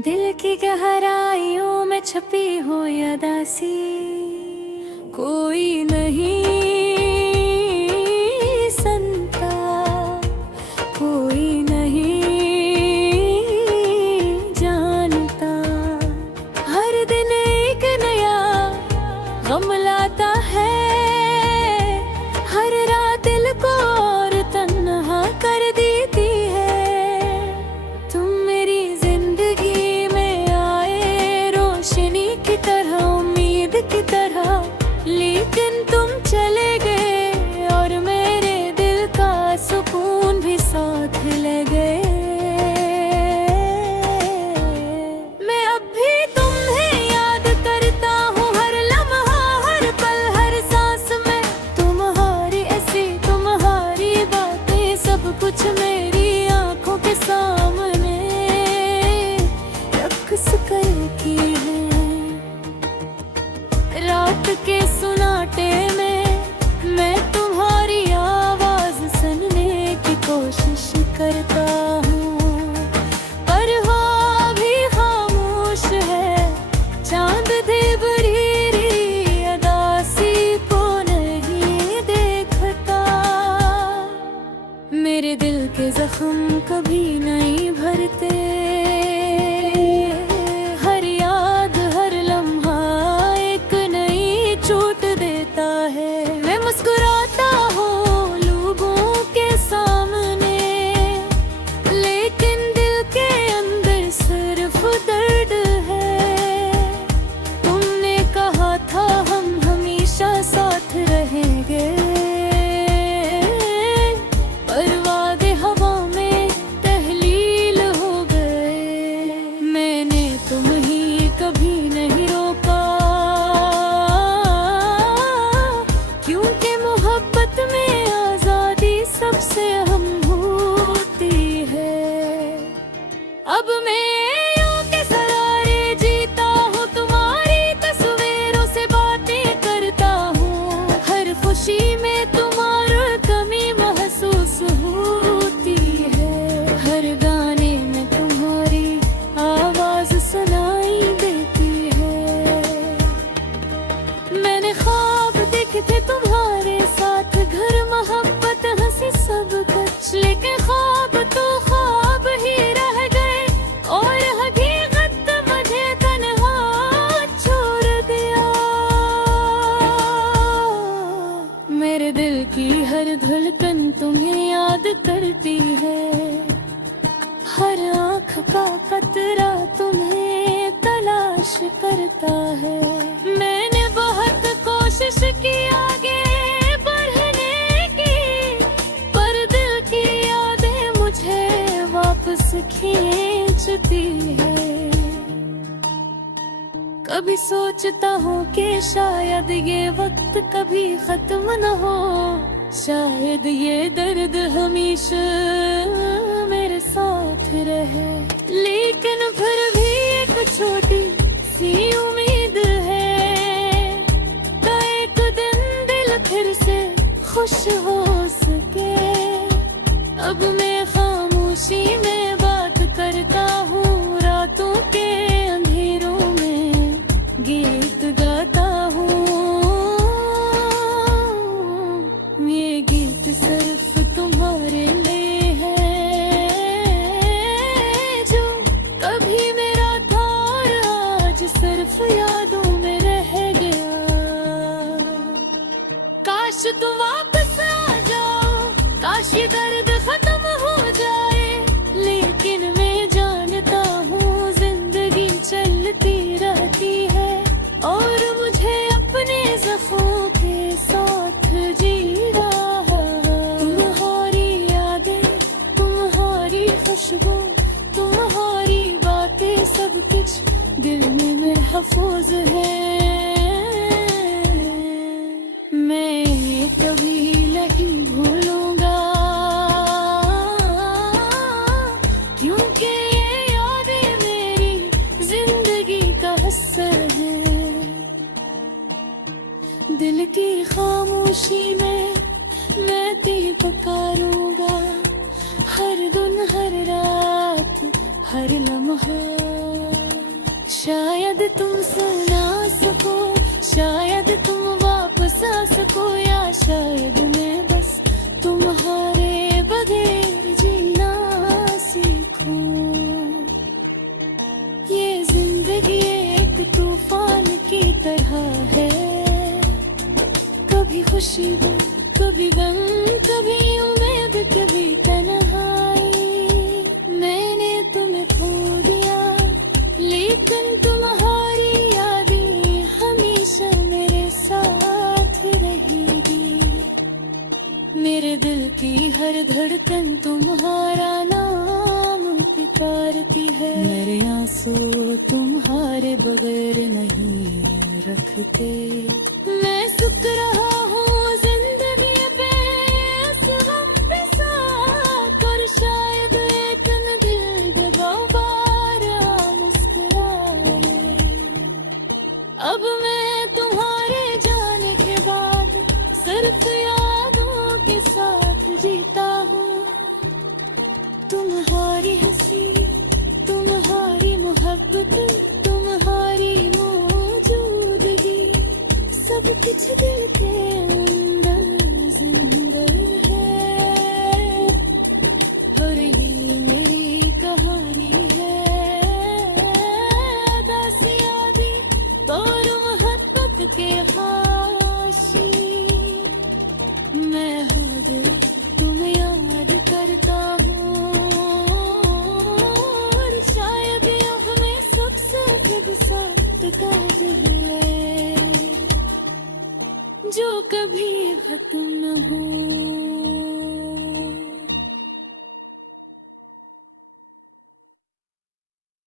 दिल की गहराइयों में छपी हो या दासी, कोई नहीं सुनता, कोई नहीं जानता। हर दिन एक नया गम लाता है, हर रात दिल को और तन्हा कर देती है। तुम मेरी जिंदगी में आए रोशनी की तरह, उम्मीद की तरह, लेकिन तुम चले गए और मेरे दिल का सुकून भी साथ ले गए। मैं अब भी तुम्हें याद करता हूँ, हर लम्हा, हर पल, हर सांस में तुम्हारी ऐसी तुम्हारी बातें, सब कुछ मेरी आंखों के सामने रक्स करती है। रात के सुनाटे में मैं तुम्हारी आवाज सुनने की कोशिश करता हूँ, पर वो भी खामोश है। चांद देवरी अदासी को नहीं देखता। मेरे दिल के जख्म कभी नहीं भरते, हर याद हर लम्हा एक नई चोट देता है। मैं मुस्कुराता हूँ लोगों के सामने, लेकिन दिल के अंदर सिर्फ दर्द है। तुमने कहा था हम हमेशा साथ रहेंगे, पर वादे हवा में तहलील हो गए। मैंने तुम्हें कभी नहीं रोका, क्योंकि मोहब्बत में आजादी सबसे अहम होती है। अब मैं यूं के सहारे जीता हूँ, तुम्हारी तस्वीरों से बातें करता हूँ। हर खुशी में तुम्हारी कमी महसूस होती है, हर गाने में तुम्हारी आवाज सुनाई देती है। मैंने ख्वाब देखे थे तुम्हारे साथ, घर मोहब्बत हंसी सब कुछ, लेकिन ख्वाब तो ख्वाब ही रह गए और हकीकत मुझे तन्हा छोड़ दिया। मेरे दिल की हर धड़कन तुम्हें याद करती है, हर आँख का कतरा तुम्हें तलाश करता है। मैंने बहुत कोशिश की आगे बढ़ने की, पर दिल की यादें मुझे वापस खींचती है। कभी सोचता हूँ कि शायद ये वक्त कभी खत्म न हो, शायद ये दर्द हमेशा मेरे साथ रहे, लेकिन फिर भी एक छोटी सी उम्मीद है कि एक दिन दिल फिर से खुश हो सके। अब मैं खामोशी में बात करता हूँ, रातों के अंधेरों में गीत गाता हूँ। ये गीत सिर्फ तुम्हारे लिए है, जो कभी मेरा था और आज सिर्फ यादों में रह गया। काश तुम वापस आ जाओ, काश ये दर्द खत्म हो जाए, लेकिन मैं जानता हूँ जिंदगी चलती रहती है और मुझे अपने ज़ख्मों के साथ जी रहा है। तुम्हारी यादें, तुम्हारी खुशबू, तुम्हारी बातें, सब कुछ दिल में महफूज है। मैं कभी नहीं भूलूंगा, क्योंकि ये यादें मेरी जिंदगी का हिस्सा है। दिल की खामोशी में मैं तेरी पुकारूंगा, हर दिन हर रात हर लम्हा। शायद तुम सुना सको, शायद तुम वापस आ सको, या शायद मैं बस तुम्हारे बगैर जीना सीखूं। ये जिंदगी एक तूफान की तरह है, कभी खुशी हो कभी गम, कभी उम्मीद कभी तन्हाई। मैंने तुम्हें खो दिया लेकिन तुम्हारी यादें हमेशा मेरे साथ रहेंगी। मेरे दिल की हर धड़कन तुम्हारा नाम पुकारती है। मेरे आंसू तुम्हारे बगैर नहीं रखते। मैं सुख रहा हूँ जिंदगी पे इस गम के साथ, और शायद एक दिन दिल दोबारा मुस्कुराए। अब मैं तुम्हारे जाने के बाद सिर्फ यादों के साथ जीता हूँ। तुम्हारी हंसी, तुम्हारी मोहब्बत, तुम्हारी मौजूदगी, सब कुछ दिल के अंदर जिंदा है। और ये मेरी कहानी है, दास्तान दी और मोहब्बत के हाशी। मैं हर दिल तुम्हें याद करता हूँ, और शायद अब मैं सबसे खूबसूरत काज है जो कभी खत्म न हो।